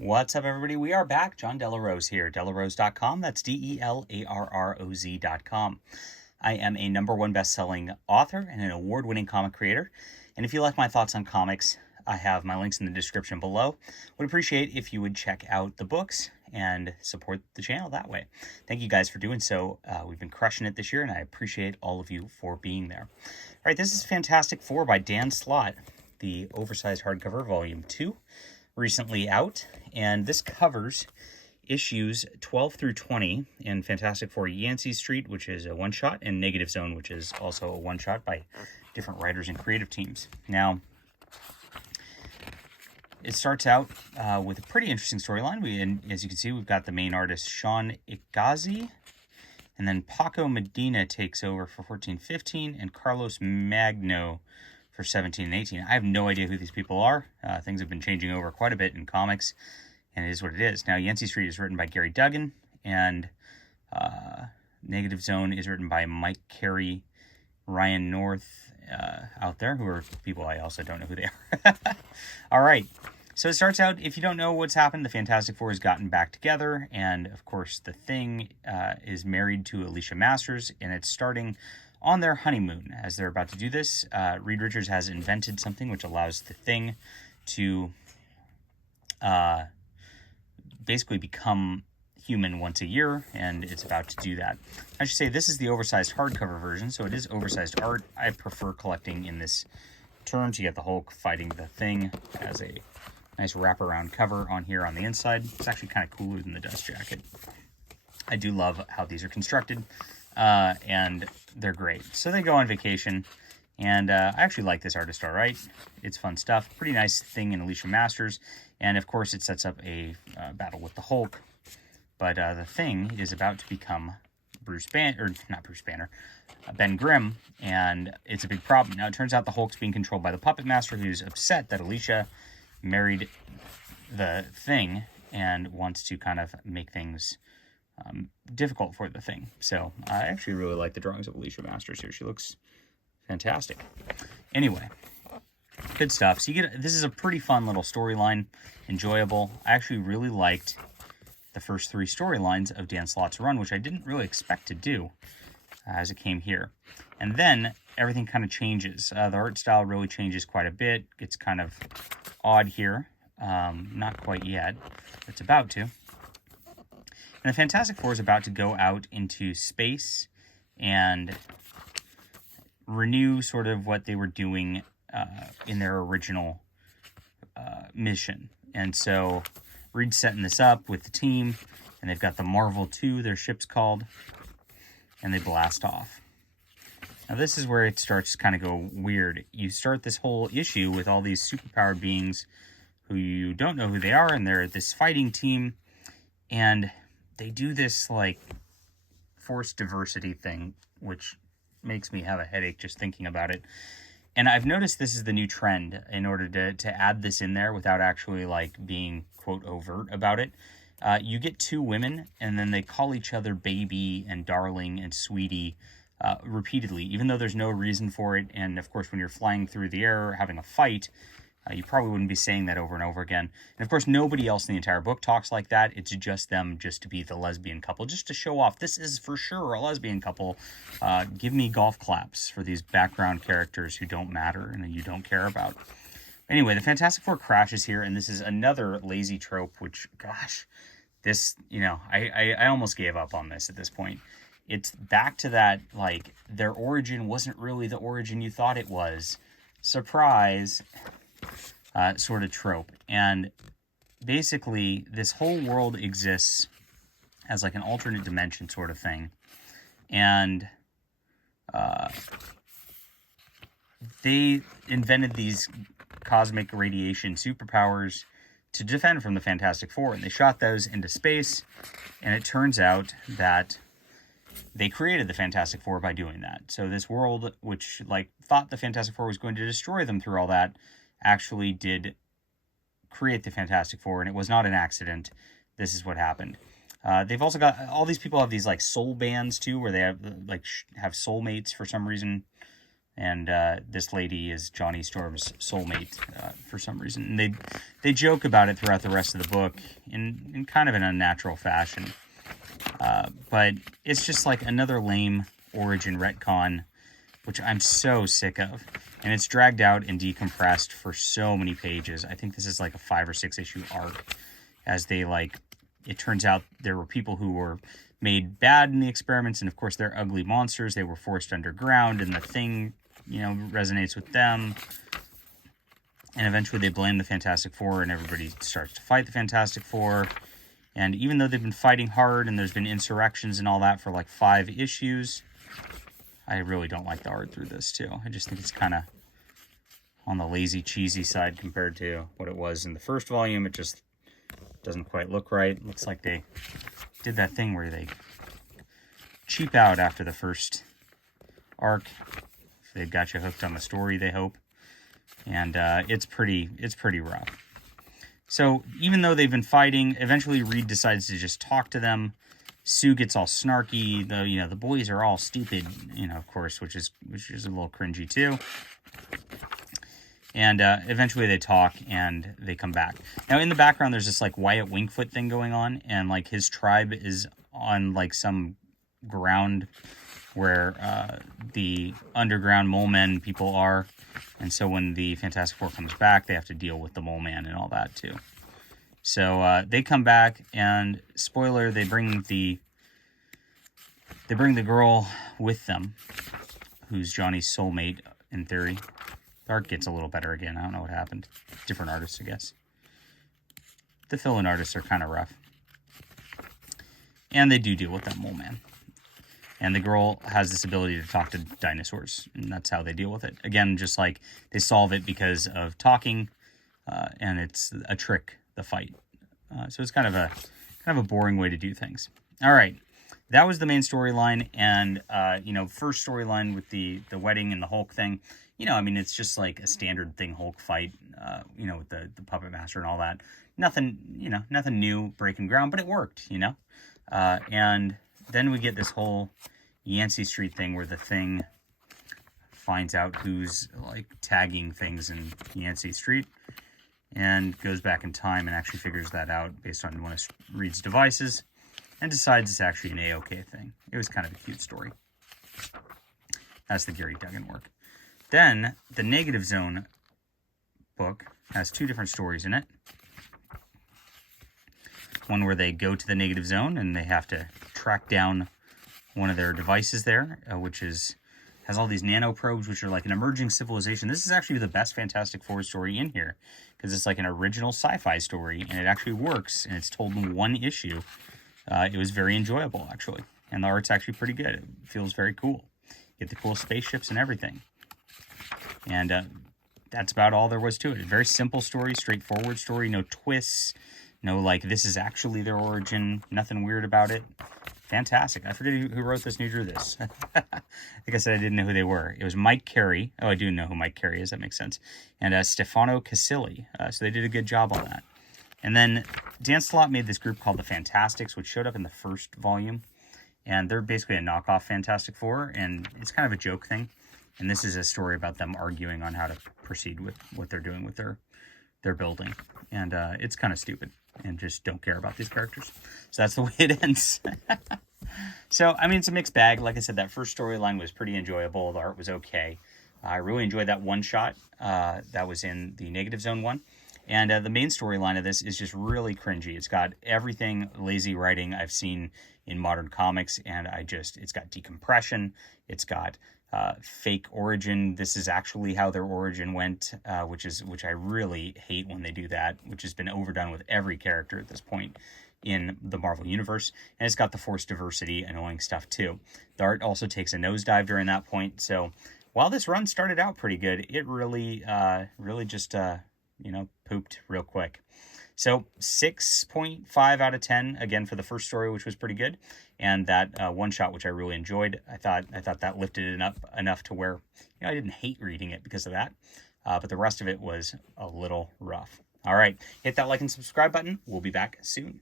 What's up, everybody? We are back. John Delarose here. Delarose.com. That's DELARROZ.com. I am a #1 best-selling author and an award-winning comic creator. And if you like my thoughts on comics, I have my links in the description below. Would appreciate if you would check out the books and support the channel that way. Thank you guys for doing so. We've been crushing it this year, and I appreciate all of you for being there. All right, this is Fantastic Four by Dan Slott, the Oversized Hardcover, Volume 2. Recently out, and this covers issues 12 through 20 in Fantastic Four Yancey Street, which is a one-shot, and Negative Zone, which is also a one-shot by different writers and creative teams. Now, it starts out with a pretty interesting storyline. And as you can see, we've got the main artist, Sean Igazi, and then Paco Medina takes over for 14-15, and Carlos Magno for 17 and 18. I have no idea who these people are. Things have been changing over quite a bit in comics, and it is what it is. Now, Yancey Street is written by Gary Duggan, and Negative Zone is written by Mike Carey, Ryan North out there, who are people I also don't know who they are. All right. So it starts out, if you don't know what's happened, the Fantastic Four has gotten back together, and of course the Thing is married to Alicia Masters, and it's starting on their honeymoon. As they're about to do this, Reed Richards has invented something which allows the Thing to basically become human once a year, and it's about to do that. I should say this is the oversized hardcover version, so it is oversized art. I prefer collecting in this terms. You get the Hulk fighting the Thing as a nice wraparound cover on here on the inside. It's actually kind of cooler than the dust jacket. I do love how these are constructed. And they're great. So they go on vacation, and I actually like this artist all right. It's fun stuff. Pretty nice Thing in Alicia Masters, and of course it sets up a battle with the Hulk. But the Thing is about to become Ben Grimm, and it's a big problem. Now it turns out the Hulk's being controlled by the Puppet Master, who's upset that Alicia married the Thing and wants to kind of make things difficult for the Thing. So I actually really like the drawings of Alicia Masters here. She looks fantastic. Anyway, good stuff. So this is a pretty fun little storyline, enjoyable. I actually really liked the first 3 storylines of Dan Slott's run, which I didn't really expect to do as it came here. And then everything kind of changes. The art style really changes quite a bit. It's kind of odd here. Not quite yet. It's about to. And the Fantastic Four is about to go out into space and renew sort of what they were doing in their original mission. And so Reed's setting this up with the team, and they've got the Marvel 2, their ship's called, and they blast off. Now this is where it starts to kind of go weird. You start this whole issue with all these superpowered beings who you don't know who they are, and they're this fighting team, and they do this, like, forced diversity thing, which makes me have a headache just thinking about it. And I've noticed this is the new trend in order to add this in there without actually, like, being, quote, overt about it. You get 2 women, and then they call each other baby and darling and sweetie repeatedly, even though there's no reason for it. And, of course, when you're flying through the air having a fight, you probably wouldn't be saying that over and over again. And of course, nobody else in the entire book talks like that. It's just them, just to be the lesbian couple, just to show off. This is for sure a lesbian couple. Give me golf claps for these background characters who don't matter and you don't care about. Anyway, the Fantastic Four crashes here, and this is another lazy trope, which, gosh, this, I almost gave up on this at this point. It's back to that, like, their origin wasn't really the origin you thought it was. Surprise. Sort of trope. And basically this whole world exists as like an alternate dimension sort of thing, and they invented these cosmic radiation superpowers to defend from the Fantastic Four, and they shot those into space, and it turns out that they created the Fantastic Four by doing that. So this world, which like thought the Fantastic Four was going to destroy them through all that, actually did create the Fantastic Four, and it was not an accident. This is what happened. They've also got, all these people have these like soul bands too, where they have like have soulmates for some reason. And this lady is Johnny Storm's soulmate for some reason. And they joke about it throughout the rest of the book in kind of an unnatural fashion. But it's just like another lame origin retcon, which I'm so sick of. And it's dragged out and decompressed for so many pages. I think this is like a 5 or 6 issue arc, as they it turns out there were people who were made bad in the experiments, and of course they're ugly monsters. They were forced underground, and the thing, resonates with them. And eventually they blame the Fantastic Four, and everybody starts to fight the Fantastic Four. And even though they've been fighting hard, and there's been insurrections and all that for like 5 issues, I really don't like the art through this, too. I just think it's kind of on the lazy, cheesy side compared to what it was in the first volume. It just doesn't quite look right. Looks like they did that thing where they cheap out after the first arc. They've got you hooked on the story, they hope. And it's pretty rough. So even though they've been fighting, eventually Reed decides to just talk to them. Sue gets all snarky. The boys are all stupid, of course, which is a little cringy too. And eventually they talk and they come back. Now in the background there's this like Wyatt Wingfoot thing going on, and like his tribe is on like some ground where the underground mole men people are. And so when the Fantastic Four comes back, they have to deal with the mole man and all that too. So they come back, and spoiler, they bring the girl with them, who's Johnny's soulmate in theory. The art gets a little better again. I don't know what happened. Different artists, I guess. The fill-in artists are kind of rough. And they do deal with that mole man. And the girl has this ability to talk to dinosaurs, and that's how they deal with it. Again, just like they solve it because of talking, and it's a trick, the fight. So it's kind of a boring way to do things. All right, that was the main storyline, and first storyline with the wedding and the Hulk thing. It's just like a standard thing, Hulk fight. With the puppet master and all that. Nothing new, breaking ground, but it worked. And then we get this whole Yancey Street thing where the Thing finds out who's like tagging things in Yancey Street and goes back in time and actually figures that out based on one of Reed's devices and decides it's actually an A-OK thing. It was kind of a cute story. That's the Gary Duggan work. Then the Negative Zone book has 2 different stories in it. One where they go to the Negative Zone and they have to track down one of their devices there, which has all these nanoprobes, which are like an emerging civilization. This is actually the best Fantastic Four story in here, because it's like an original sci-fi story, and it actually works, and it's told in 1 issue. It was very enjoyable, actually, and the art's actually pretty good. It feels very cool. You get the cool spaceships and everything. And that's about all there was to it. A very simple story, straightforward story, no twists, no like this is actually their origin, nothing weird about it. Fantastic. I forget who wrote this, who drew this. Like I said, I didn't know who they were. It was Mike Carey. Oh, I do know who Mike Carey is. That makes sense. And Stefano Casilli. So they did a good job on that. And then Dan Slott made this group called the Fantastics, which showed up in the first volume. And they're basically a knockoff Fantastic Four. And it's kind of a joke thing. And this is a story about them arguing on how to proceed with what they're doing with their building. And it's kind of stupid. And just don't care about these characters. So that's the way it ends. So, it's a mixed bag. Like I said, that first storyline was pretty enjoyable. The art was okay. I really enjoyed that one shot that was in the Negative Zone one. And the main storyline of this is just really cringy. It's got everything lazy writing I've seen in modern comics, and it's got decompression. It's got fake origin. This is actually how their origin went, which I really hate when they do that, which has been overdone with every character at this point in the Marvel Universe. And it's got the forced diversity, annoying stuff too. The art also takes a nosedive during that point. So while this run started out pretty good, it really just pooped real quick. So 6.5 out of 10, again, for the first story, which was pretty good. And that one shot, which I really enjoyed. I thought that lifted it up enough to where I didn't hate reading it because of that. But the rest of it was a little rough. All right, hit that like and subscribe button. We'll be back soon.